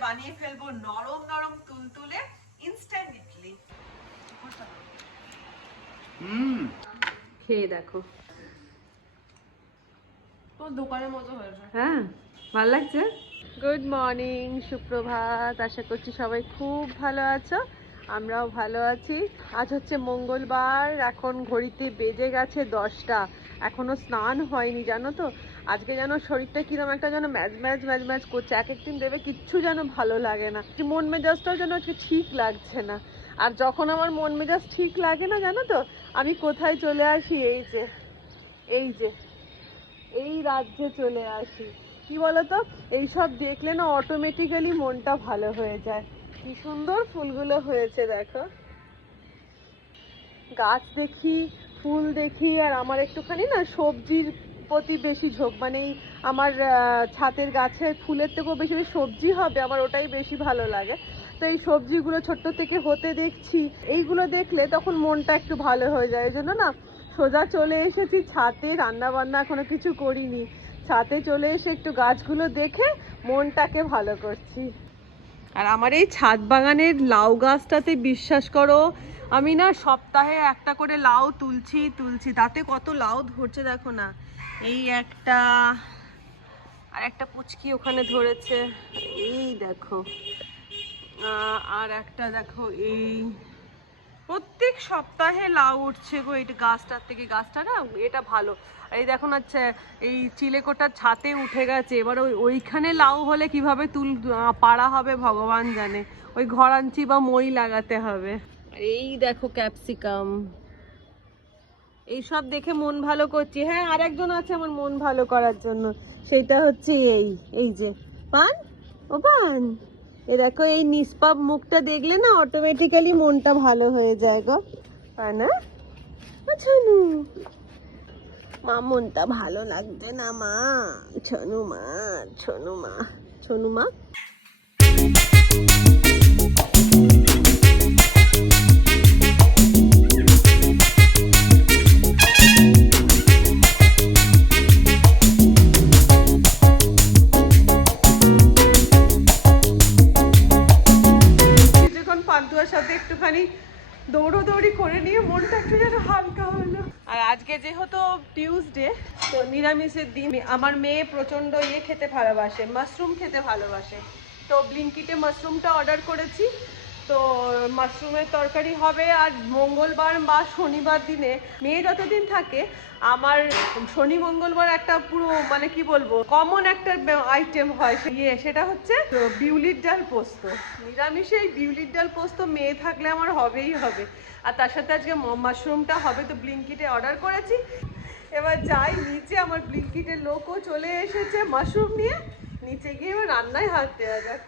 বানিয়ে ফেলব নরম নরম তুলতুলে ইনস্ট্যান্ট ইডলি হুম। খেয়ে দেখো। তো দোকানের মতো হয়েছে হ্যাঁ ভালো লাগছে? গুড মর্নিং সুপ্রভাত। আশা করছি সবাই খুব ভালো আছো। আমরাও ভালো আছি। আজ হচ্ছে মঙ্গলবার এখন ঘড়িতে বেজে গেছে দশটা। এখনও স্নান হয়নি, জানো তো? আজকে যেন শরীরটা কিরম একটা যেন ম্যাচ ম্যাচ ম্যাচ ম্যাচ করছে, এক একদিন দেবে কিচ্ছু যেন ভালো লাগে না। মন মেজাজটাও যেন আজকে ঠিক লাগছে না। আর যখন আমার মন মেজাজ ঠিক লাগে না, জানো তো, আমি কোথায় চলে আসি? এই যে এই যে, এই রাজ্যে চলে আসি। কি বলতো? এইসব দেখলে না অটোমেটিক্যালি মনটা ভালো হয়ে যায়। কি সুন্দর ফুলগুলো হয়েছে, দেখো। গাছ দেখি ফুল দেখি আর আমার একটুখানি না সবজির প্রতি বেশি ঝোঁক। মানে আমার ছাদের গাছে ফুলের থেকেও বেশি বেশি সবজি হবে, আমার ওটাই বেশি ভালো লাগে। তো এই সবজিগুলো ছোট্ট থেকে হতে দেখছি। এইগুলো দেখলে তখন মনটা একটু ভালো হয়ে যায়। এই জন্য না সোজা চলে এসেছি ছাতে রান্না বান্না এখনও কিছু করিনি। ছাতে চলে এসে একটু গাছগুলো দেখে মনটাকে ভালো করছি। আর আমার এই ছাদ বাগানের লাউ গাছটাতে বিশ্বাস করো আমি না সপ্তাহে একটা করে লাউ তুলছি তুলছি। তাতে কত লাউ ধরছে দেখো না। এই একটা, আর একটা পুচকি ওখানে ধরেছে। এই দেখো। আর একটা দেখো এই, প্রত্যেক সপ্তাহে লাউ উঠছে গো এই গাছটার থেকে। গাছটা না, এটা ভালো। এই দেখো না এই চিলেকোটার ছাতে উঠে গেছে। এবার ওই, ওইখানে লাউ হলে কীভাবে তুল পাড়া হবে ভগবান জানে। ওই ঘরাঞ্চি বা মই লাগাতে হবে। এই দেখো ক্যাপসিকাম। এইসব দেখে মন ভালো করছি। হ্যাঁ আর একজন আছে আমার মন ভালো করার জন্য। সেইটা হচ্ছে এই এই যে। পান? ও পান? এ দেখো, এই নিষ্পাপ মুখটা দেখলে না অটোমেটিক্যালি মনটা ভালো হয়ে যায় গো। পানা ছনু। মা, মনটা ভালো লাগছে না মা? ছনু মা ছনু মা ছনু মা। প্রচণ্ড ইয়ে খেতে ভালোবাসে মাশরুম খেতে ভালোবাসে। তো ব্লিঙ্কিটে মাশরুমটা অর্ডার করেছি। তো মাশরুমের তরকারি হবে আর মঙ্গলবার বা শনিবার দিনে, মেয়ে যতদিন থাকে, আমার শনি, মঙ্গলবার একটা পুরো মানে কি বলব কমন একটা আইটেম হয় ইয়ে সেটা হচ্ছে বিউলির ডাল পোস্ত। নিরামিষে এই বিউলির ডাল পোস্ত মেয়ে থাকলে আমার হবেই হবে। আর তার সাথে আজকে মাশরুমটা হবে, তো ব্লিঙ্কিটে অর্ডার করেছি। এবার যাই নিচে আমার ব্লিঙ্কিটের লোকও চলে এসেছে মাশরুম নিয়ে। নিচে গিয়ে এবার রান্নায় হাত দেওয়া যাক।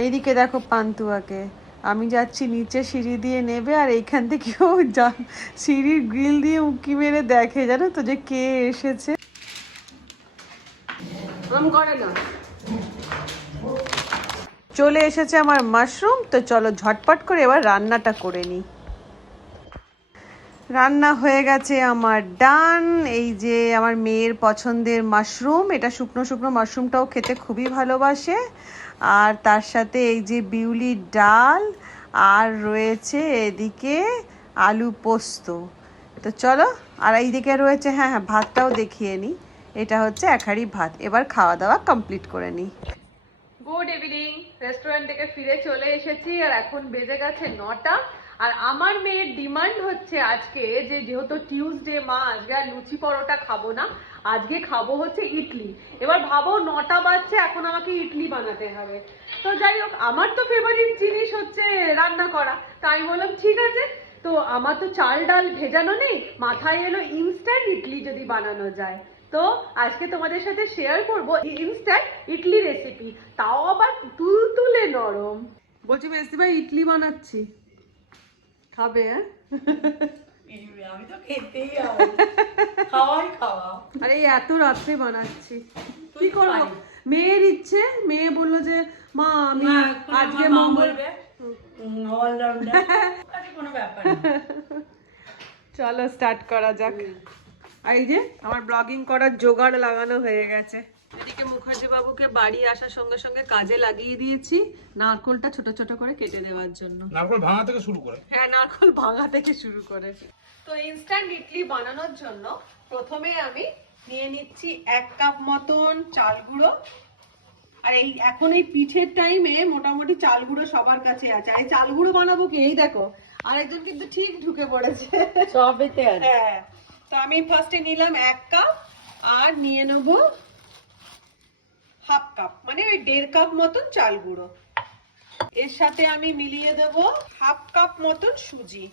এইদিকে দেখো পান্তুয়াকে। আমি যাচ্ছি নিচে সিঁড়ি দিয়ে নেবে আর এইখান থেকেও যা সিঁড়ির গ্রিল দিয়ে উঁকি মেরে দেখে। জানো তো যে কে এসেছে? করে না চলে এসেছে আমার মাশরুম তো চলো ঝটপট করে এবার রান্নাটা করে নিই। রান্না হয়ে গেছে আমার ডান। এই যে আমার মেয়ের পছন্দের মাশরুম, এটা শুকনো শুকনো মাশরুমটাও খেতে খুবই ভালোবাসে। আর তার সাথে এই যে বিউলির ডাল, আর রয়েছে এদিকে আলু পোস্ত। তো চলো, আর এইদিকে রয়েছে হ্যাঁ হ্যাঁ ভাতটাও দেখিয়ে নিই এটা হচ্ছে এক হাঁড়ি ভাত। এবার খাওয়া দাওয়া কমপ্লিট করে নিই গুড ইভিনিং, রেস্টুরেন্ট থেকে ফিরে চলে এসেছি, আর এখন বেজে গেছে নটা। আর আমার মেয়ের ডিমান্ড হচ্ছে আজকে যে যেহেতু টিউসডে মা, আজকে আর লুচি পরোটা খাব না, আজকে খাব হচ্ছে ইডলি। এবার ভাবো নটা বাজছে, এখন আমাকে ইডলি বানাতে হবে। তো যাই হোক, আমার তো ফেভারিট জিনিস হচ্ছে রান্না করা। তাই বললাম, ঠিক আছে। তো আমার তো চাল ডাল ভেজানো নেই, মাথায় এলো ইনস্ট্যান্ট ইডলি যদি বানানো যায়। তো আজকে তোমাদের সাথে শেয়ার করব ইনস্ট্যান্ট ইডলি রেসিপি তাও আবার তুলতুলে নরম। বলছি মেসি ভাই ইডলি বানাচ্ছি। খাবে হ্যাঁ আমি তো খেতেই খাওয়াই খাওয়া আরে এত রাত্রে বানাচ্ছি। কি করব? মেয়ের ইচ্ছে মেয়ে বলল যে মা আমি আজকে মঙ্গল কোনো ব্যাপার চলো স্টার্ট করা যাক। আর এই যে আমার ব্লগিং করার জোগাড় লাগানো হয়ে গেছে। এদিকে মুখার্জি বাবুকে বাড়ি আসার সঙ্গে সঙ্গে কাজে লাগিয়ে দিয়েছি নারকোলটা ছোট ছোট করে কেটে দেওয়ার জন্য। নারকল ভাঙা থেকে শুরু করে। হ্যাঁ নারকল ভাঙা থেকে শুরু করেছি তো ইনস্ট্যান্ট ইডলি বানানোর জন্য প্রথমে আমি নিয়ে নিচ্ছি এক কাপ মতন চাল গুঁড়ো। আর এই এখন এই পিঠের টাইমে মোটামুটি চাল গুঁড়ো সবার কাছে আছে। আর এই চাল গুঁড়ো বানাবো কি? এই দেখো আরেকজন কিন্তু ঠিক ঢুকে পড়েছে। সবেতে আছে। হ্যাঁ তো আমি ফার্স্টে নিলাম এক কাপ আর নিয়ে নেব হাফ কাপ মানে ওই দেড় কাপ মতন চাল গুঁড়ো। এর সাথে আমি মিলিয়ে দেব হাফ কাপ মতন সুজি।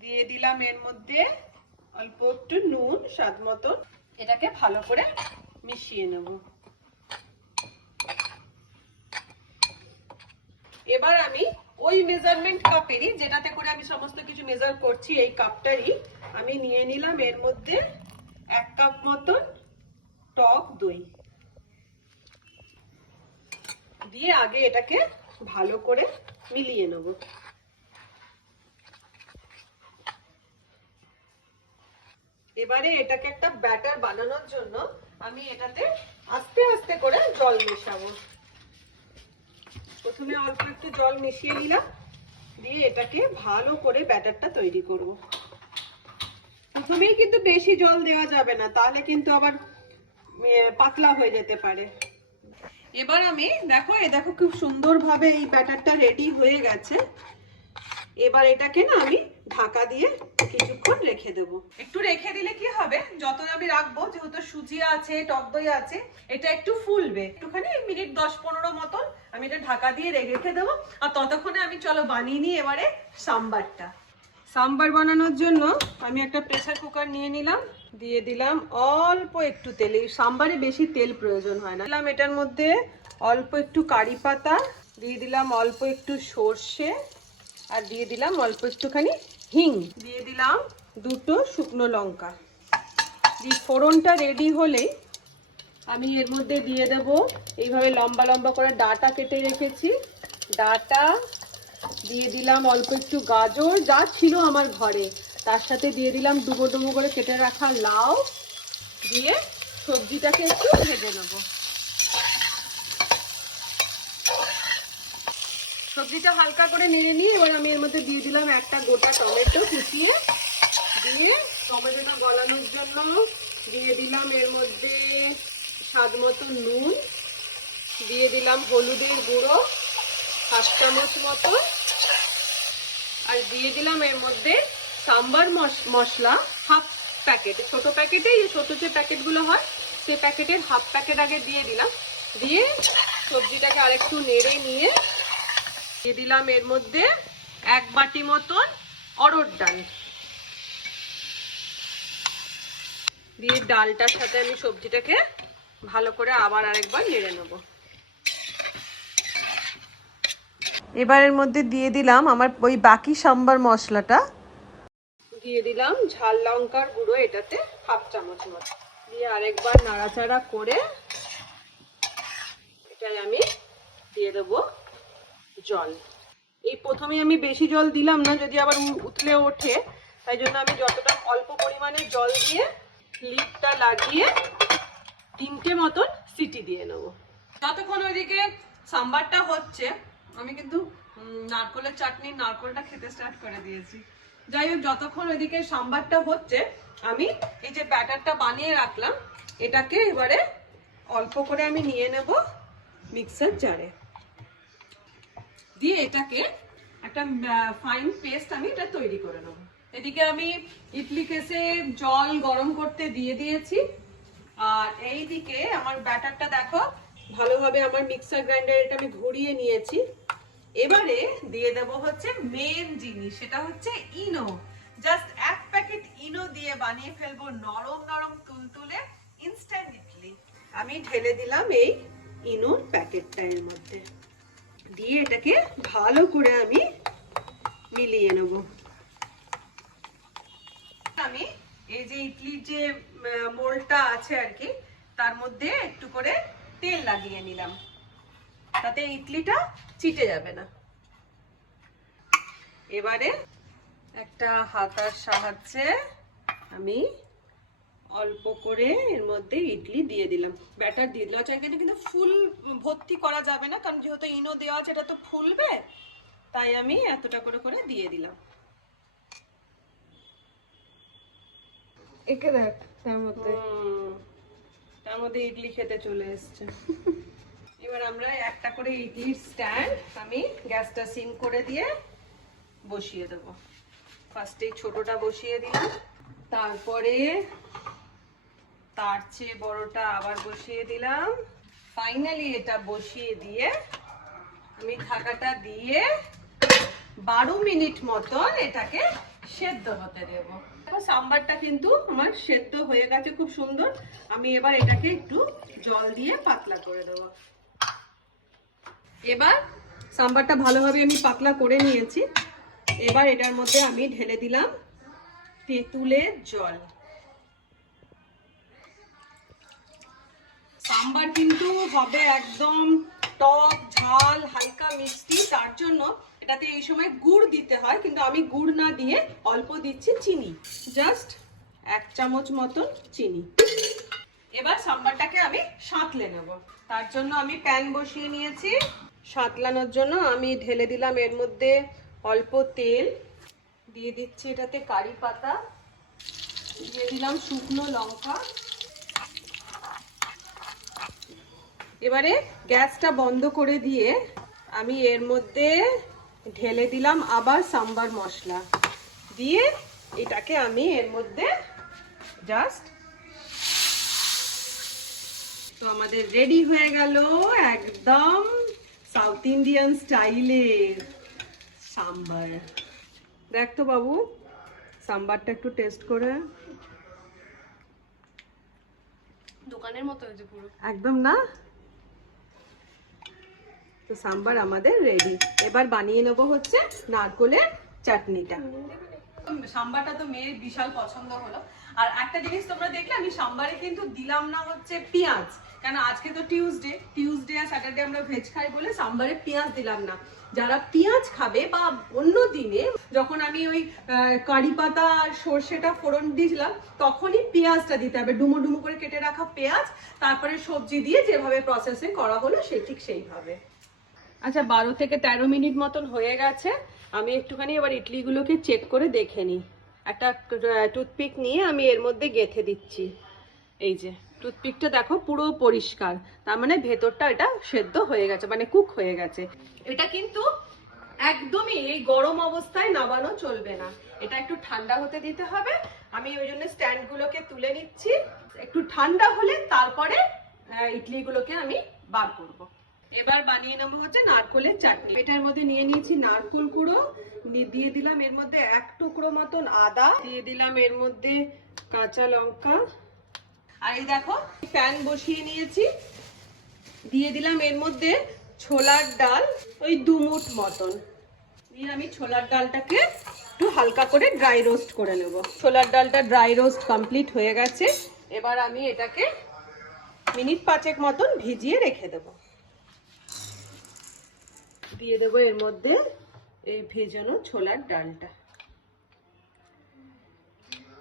দিয়ে দিলাম এর মধ্যে অল্প একটু নুন, স্বাদ মতন। এটাকে ভালো করে মিশিয়ে নেব। এবার আমি ওই মেজারমেন্ট কাপেরই, যেটাতে করে আমি সমস্ত কিছু মেজার করছি, এই কাপটারই, আমি নিয়ে নিলাম এর মধ্যে এক কাপ মতন টক দই। দিয়ে আগে এটাকে ভালো করে মিলিয়ে নেব। এবারে এটাকে একটা ব্যাটার বানানোর জন্য আমি এটাতে আস্তে আস্তে করে জল মেশাবো। প্রথমে অল্প একটু জল মিশিয়ে নিলাম। দিয়ে এটাকে ভালো করে ব্যাটারটা তৈরি করব। প্রথমেই কিন্তু বেশি জল দেওয়া যাবে না, তাহলে কিন্তু আবার পাতলা হয়ে যেতে পারে। এবার আমি, দেখো, এ দেখো খুব সুন্দরভাবে এই ব্যাটারটা রেডি হয়ে গেছে। এবার এটাকে না আমি ঢাকা দিয়ে কিছুক্ষণ রেখে দেব। একটু রেখে দিলে কি হবে? যত আমি রাখব, যেহেতু সুজি আছে, টক দই আছে, এটা একটু ফুলবে। একটুখানি মিনিট দশ পনেরো মতন আমি এটা ঢাকা দিয়ে রেখে দেবো। আর ততক্ষণে আমি চলো বানিয়ে নিই এবারে সাম্বারটা। সাম্বার বানানোর জন্য আমি একটা প্রেসার কুকার নিয়ে নিলাম। দিয়ে দিলাম। অল্প একটু তেল। এই সাম্বারে বেশি তেল প্রয়োজন হয় না। দিলাম এটার মধ্যে অল্প একটু কারি পাতা, দিয়ে দিলাম অল্প একটু সর্ষে, আর দিয়ে দিলাম অল্প একটুখানি হিং। দিয়ে দিলাম দুটো শুকনো লঙ্কা। দিয়ে ফোড়নটা রেডি হলে আমি এর মধ্যে দিয়ে দেব এইভাবে লম্বা লম্বা করে ডাটা কেটে রেখেছি। ডাটা, দিয়ে দিলাম অল্প একটু গাজর, যা ছিল আমার ঘরে। তার সাথে দিয়ে দিলাম ডুবো ডুবো করে কেটে রাখা লাউ। দিয়ে সবজিটাকে একটু ভেজে নেব। সবজিটা হালকা করে নেড়ে নিয়ে এবার আমি এর মধ্যে দিয়ে দিলাম একটা গোটা টমেটো কুচিয়ে। দিয়ে টমেটোটা গলানোর জন্য দিয়ে দিলাম এর মধ্যে স্বাদ মতো নুন। দিয়ে দিলাম হলুদের গুঁড়ো হাফ চামচ মতো। আর দিয়ে দিলাম এর মধ্যে সাম্বার মশ- মশলা হাফ প্যাকেট, ছোট প্যাকেটে ছোট যে প্যাকেটগুলো হয় সেই প্যাকেটের হাফ প্যাকেট আগে দিয়ে দিলাম। দিয়ে সবজিটাকে আরেকটু নেড়ে নিয়ে দিয়ে দিলাম এর মধ্যে এক বাটি মতন অরড় ডাল। দিয়ে ডালটার সাথে আমি সবজিটাকে ভালো করে আবার আরেকবার নেড়ে নেব। এবার এর মধ্যে দিয়ে দিলাম আমার ওই বাকি সাম্বার মশলাটা। দিয়ে দিলাম ঝাল লঙ্কার গুঁড়ো এটাতে হাফ চামচ মতো। দিয়ে আরেকবার নাড়াচাড়া করে এটাই আমি দিয়ে দেবো জল। এই প্রথমে আমি বেশি জল দিলাম না, যদি আবার উতলে ওঠে, তাই জন্য আমি যতটা অল্প পরিমাণে জল দিয়ে লিডটা লাগিয়ে তিনটে মতন সিটি দিয়ে নেব। যতক্ষণ ওইদিকে সাম্বারটা হচ্ছে, আমি কিন্তু নারকলের চাটনি, নারকলটা খেতে স্টার্ট করে দিয়েছি। যাই হোক, যতক্ষণ ওইদিকে সাম্বারটা হচ্ছে, আমি এই যে ব্যাটারটা বানিয়ে রাখলাম, এটাকে এবারে অল্প করে আমি নিয়ে নেব মিক্সার জারে। দিয়ে এটাকে একটা ফাইন পেস্ট আমি এটা তৈরি করে নেব। এদিকে আমি ইডলি কেসে জল গরম করতে দিয়ে দিয়েছি। আর এইদিকে আমার ব্যাটারটা দেখো, ভালোভাবে আমার মিক্সার গ্রাইন্ডার এটা আমি ঘুরিয়ে নিয়েছি। এবারে দিয়ে দেব হচ্ছে মেন জিনিস, সেটা হচ্ছে ইনো। জাস্ট এক প্যাকেট ইনো দিয়ে বানিয়ে ফেলব নরম নরম তুলতুলে ইনস্ট্যান্ট আমি ঢেলে দিলাম এই ইনোর প্যাকেটটা এর মধ্যে। দিয়ে এটাকে ভালো করে আমি মিলিয়ে নেব। আমি এই যে ইডলির যে মোলটা আছে আর কি, তার মধ্যে একটু করে তেল লাগিয়ে নিলাম। তাতে ইডলিটা চিটে যাবে না। এবারে একটা হাতার সাহায্যে আমি অল্প করে এর মধ্যে ইডলি দিয়ে দিলাম। ব্যাটার দিয়ে দিলাম। চাই কিন্তু ফুল ভর্তি করা যাবে না কারণ যেহেতু ইনো দেওয়া আছে এটা তো ফুলবে তাই আমি এতটা করে করে দিয়ে দিলাম। একে দেখ তার মধ্যে। তার মধ্যে ইডলি খেতে চলে এসছে। এবার আমরা একটা করে ইডলির স্ট্যান্ড আমি গ্যাসটা সিম করে দিয়ে বসিয়ে দেব। ফার্স্টে ছোটটা বসিয়ে দিলাম, তারপরে তার চেয়ে বড়টা আবার বসিয়ে দিলাম। ফাইনালি এটা বসিয়ে দিয়ে আমি ঢাকাটা দিয়ে বারো মিনিট মতন এটাকে সেদ্ধ হতে দেবো। সাম্বারটা কিন্তু আমার সেদ্ধ হয়ে গেছে, খুব সুন্দর। আমি এবার এটাকে একটু জল দিয়ে পাতলা করে দেবো। এবার সাম্বারটা ভালোভাবে আমি পাতলা করে নিয়েছি। এবার এটার মধ্যে আমি ঢেলে দিলাম তেঁতুলের জল। সাম্বার কিন্তু হবে একদম টক, ঝাল, হালকা মিষ্টি, তার জন্য এটাতে এই সময় গুড় দিতে হয়, কিন্তু আমি গুড় না দিয়ে অল্প দিচ্ছি চিনি। জাস্ট এক চামচ মতন চিনি। এবার সাম্বারটাকে আমি সাঁতলে নেব। তার জন্য আমি প্যান বসিয়ে নিয়েছি। সাঁতলানোর জন্য আমি ঢেলে দিলাম এর মধ্যে অল্প তেল। দিয়ে দিচ্ছি এটাতে কারি পাতা। দিয়ে দিলাম শুকনো লঙ্কা। এবারে গ্যাসটা বন্ধ করে দিয়ে আমি এর মধ্যে ঢেলে দিলাম আবার সাম্বার মশলা। দিয়ে এটাকে আমি এর মধ্যে জাস্ট তো আমাদের রেডি হয়ে গেল একদম সাউথ ইন্ডিয়ান স্টাইলের সাম্বার। দেখ তো বাবু সাম্বারটা একটু টেস্ট করে। দোকানের মতো হয়েছে পুরো। একদম না? তো সাম্বার আমাদের রেডি এবার বানিয়ে নেব হচ্ছে নারকোলের চাটনিটা। সাম্বারটা তো মেয়ের বিশাল পছন্দ হলো। আর একটা জিনিস তোমরা দেখলে, আমি সাম্বারে কিন্তু দিলাম না হচ্ছে পেঁয়াজ। কেন, আজকে তো টিউসডে টিউসডে আর স্যাটারডে আমরা ভেজ খাই বলে সাম্বারে পেঁয়াজ দিলাম না। যারা পেঁয়াজ খাবে বা অন্য দিনে, যখন আমি ওই কারি পাতা সর্ষেটা ফোড়ন দিয়েছিলাম তখনই পেঁয়াজটা দিতে হবে। ডুমো ডুমো করে কেটে রাখা পেঁয়াজ, তারপরে সবজি দিয়ে যেভাবে প্রসেসিং করা হলো, সে ঠিক সেইভাবে। আচ্ছা বারো থেকে তেরো মিনিট মতন হয়ে গেছে। আমি একটুখানি এবার ইডলিগুলোকে চেক করে দেখে নিই। একটা টুথপিক নিয়ে আমি এর মধ্যে গেথে দিচ্ছি। এই যে টুথপিকটা দেখো পুরো পরিষ্কার। তার মানে ভেতরটা এটা সেদ্ধ হয়ে গেছে মানে কুক হয়ে গেছে। এটা কিন্তু একদমই এই গরম অবস্থায় নামানো চলবে না। এটা একটু ঠান্ডা হতে দিতে হবে। আমি ওই জন্য স্ট্যান্ডগুলোকে তুলে নিচ্ছি। একটু ঠান্ডা হলে তারপরে ইডলিগুলোকে আমি বার করব। এবার বানিয়ে নেব হচ্ছে নারকোলের চাটনি। এটার মধ্যে নিয়ে নিয়েছি নারকোল কুড়ো দিয়ে দিলাম এর মধ্যে এক টুকরো মতন আদা। দিয়ে দিলাম এর মধ্যে কাঁচা লঙ্কা। আর এই দেখো, প্যান বসিয়ে নিয়েছি। দিয়ে দিলাম এর মধ্যে ছোলার ডাল, ওই দু মুঠ মতন। দিয়ে আমি ছোলার ডালটাকে একটু হালকা করে ড্রাই রোস্ট করে নেব। ছোলার ডালটা ড্রাই রোস্ট কমপ্লিট হয়ে গেছে। এবার আমি এটাকে মিনিট পাঁচেক মতন ভিজিয়ে রেখে দেব। দিয়ে দেব এর মধ্যে এই ভেজানো ছোলার ডালটা।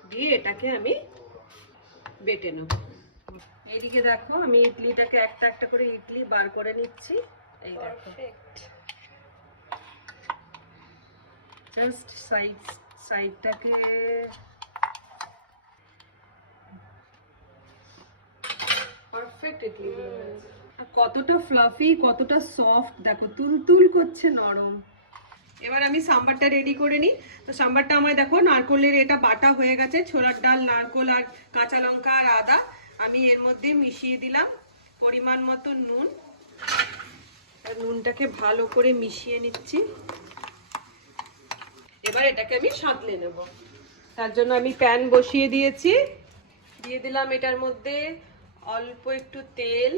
দিয়ে এটাকে আমি বেটে নেব। এইদিকে দেখো আমি ইডলিটাকে একটা একটা করে ইডলি বার করে নিচ্ছি। এই দেখো। জাস্ট সাইড সাইডটাকে পারফেক্ট ইডলি কতটা ফ্লাফি কতটা সফট দেখো তুলতুল করছে নরম। এবার আমি সাম্বারটা রেডি করে নিই। তো সাম্বারটা আমার দেখো, নারকোলের এটা বাটা হয়ে গেছে, ছোলার ডাল, নারকোল আর কাঁচা লঙ্কা আর আদা। আমি এর মধ্যে মিশিয়ে দিলাম পরিমাণ মতো নুন। নুনটাকে ভালো করে মিশিয়ে নিচ্ছি। এবার এটাকে আমি সাঁতলে নেব। তার জন্য আমি প্যান বসিয়ে দিয়েছি। দিয়ে দিলাম এটার মধ্যে অল্প একটু তেল,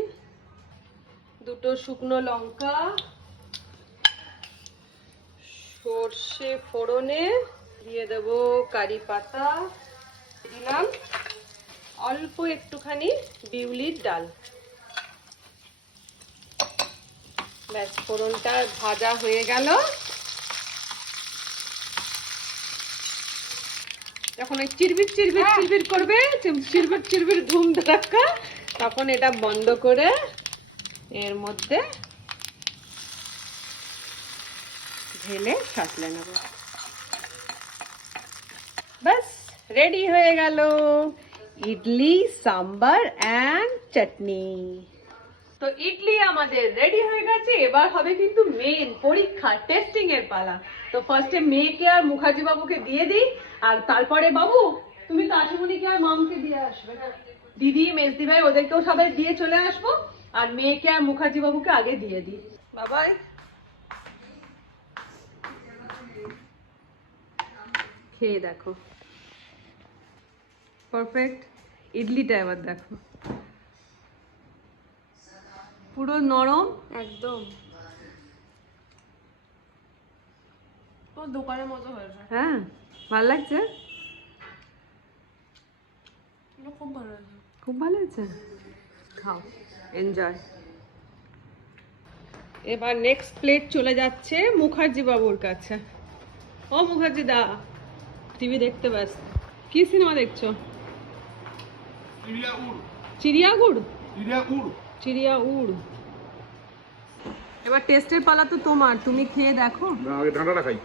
দুটো শুকনো লঙ্কা সর্ষে ফোড়নে দিয়ে দেব কারি পাতা। দিলাম। অল্প একটুখানি বিউলির ডাল। ব্যাস ফোড়নটা ভাজা হয়ে গেল। যখন ওই চিরবির চিরবির চিরবির করবে চিরবির চিরবির ধুম ধাক্কা তখন এটা বন্ধ করে এর মধ্যে ঢেলে সাঁতলে নেব। ব্যাস রেডি হয়ে গেল। ইডলি, সাম্বার অ্যান্ড চাটনি। তো ইডলি আমাদের রেডি হয়ে গেছে, এবার হবে কিন্তু মেন পরীক্ষা টেস্টিং এর পালা। তো ফার্স্টে মেয়েকে আর মুখার্জি বাবুকে দিয়ে দিই, আর তারপরে বাবু, তুমি তো কাঠিমণিকে আর মামকে দিয়ে আসবে হ্যাঁ দিদি মেজদি ভাই ওদেরকেও সবাই দিয়ে চলে আসব, আর মেয়েকে আর মুখার্জি বাবুকে আগে দিয়ে দিই। বাবাই। খেয়ে দেখো। পারফেক্ট ইডলিটা এবার দেখো। পুরো নরম। একদম। দোকানের মতো হয়েছে। হ্যাঁ ভালো লাগছে? খুব ভালো হয়েছে। খুব ভালো হয়েছে? খাও এনজয় এবার নেক্সট প্লেট চলে যাচ্ছে মুখার্জি বাবুর কাছে। ও মুখার্জি দা। টিভি দেখতে ব্যস্ত। কি সিনেমা দেখছ? চিড়িয়া উড় চিড়িয়াগুড়? চিড়িয়া উড় চিড়িয়া এবার টেস্টের পালা তো তোমার তুমি খেয়ে দেখো। আগে ডাঁটাটা খাই।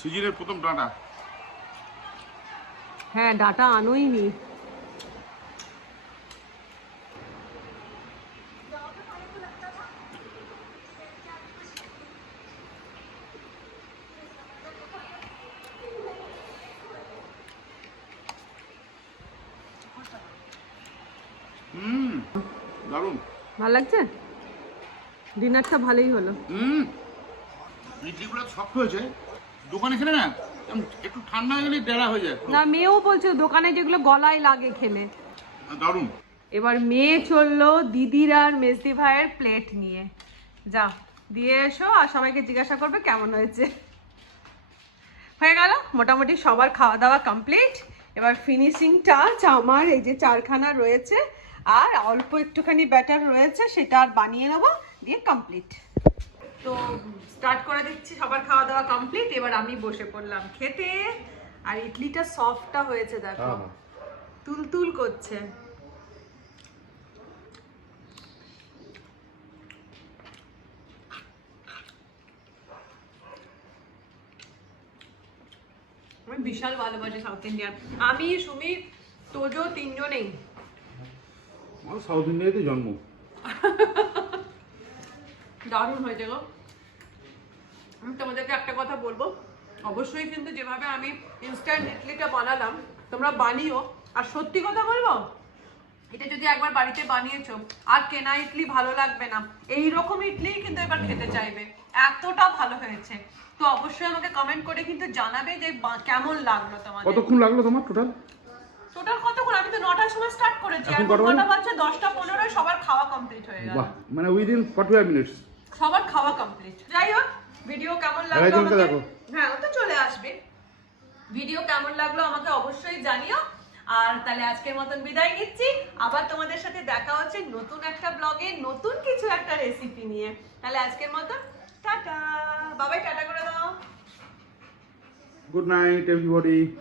সিজনের প্রথম ডাঁটা। হ্যাঁ ডাটা আনোই নি হুম দারুণ ভালো লাগছে? ডিনারটা ভালোই হলো। হুম। ইডলিগুলো শক্ত হয়েছে। দোকানে খেলে না একটু ঠান্ডা হয়ে গেলে ডেলা হয়ে যায় না মেয়েও বলছে দোকানে যেগুলো গলায় লাগে খেলে। দারুণ। এবার মেয়ে চলল দিদির আর মেজদি ভাইয়ের প্লেট নিয়ে। যা দিয়ে এসো আর সবাইকে জিজ্ঞাসা করবে কেমন হয়েছে। হয়ে গেল মোটামুটি সবার খাওয়া দাওয়া কমপ্লিট এবার ফিনিশিং টাচ আমার এই যে চারখানা রয়েছে। আর অল্প একটুখানি ব্যাটার রয়েছে সেটা আর বানিয়ে নেব দিয়ে কমপ্লিট তো স্টার্ট করে দিচ্ছি সবার খাওয়া দাওয়া কমপ্লিট এবার আমি বসে পড়লাম খেতে। আর ইডলিটা সফটটা হয়েছে দেখো। তুলতুল করছে। আমি বিশাল ভালোবাসি সাউথ ইন্ডিয়ান আমি সুমি তোজো তিনজনেই। আমার সাউথ ইন্ডিয়াতে জন্ম। দারুণ হয়েছে গো আমি তোমাদেরকে একটা কথা বলব। অবশ্যই কিন্তু যেভাবে আমি ইনস্ট্যান্ট ইডলিটা বানালাম তোমরা বানিও। আর সত্যি কথা বলব এটা যদি একবার বাড়িতে বানিয়েছো আর কেনা ইডলি ভালো লাগবে না। এই রকম ইডলি কিন্তু এবার খেতে চাইবে। এতটা ভালো হয়েছে। তো অবশ্যই আমাকে কমেন্ট করে কিন্তু জানাবে যে কেমন লাগল তোমাদের। কতক্ষণ লাগল তোমার টোটাল তো নটার সময় স্টার্ট করেছি। এখন কটা বাজে? কটা বাজছে? দশটা পনেরোয় সবার খাওয়া কমপ্লিট হয়ে গেল। মানে উইদিন ফর্টি ফাইভ মিনিটস সবার খাওয়া কমপ্লিট যাই হোক ভিডিও কেমন লাগল আমাকে- হ্যাঁ ও তো চলে আসবে। ভিডিও কেমন লাগল আমাকে অবশ্যই জানিও। আর তাহলে আজকের মতন বিদায় নিচ্ছি। আবার তোমাদের সাথে দেখা হচ্ছে নতুন একটা ব্লগে নতুন কিছু একটা রেসিপি নিয়ে। তাহলে আজকের মতন টাটা। বাবাই টাটা করে দাও। Good night everybody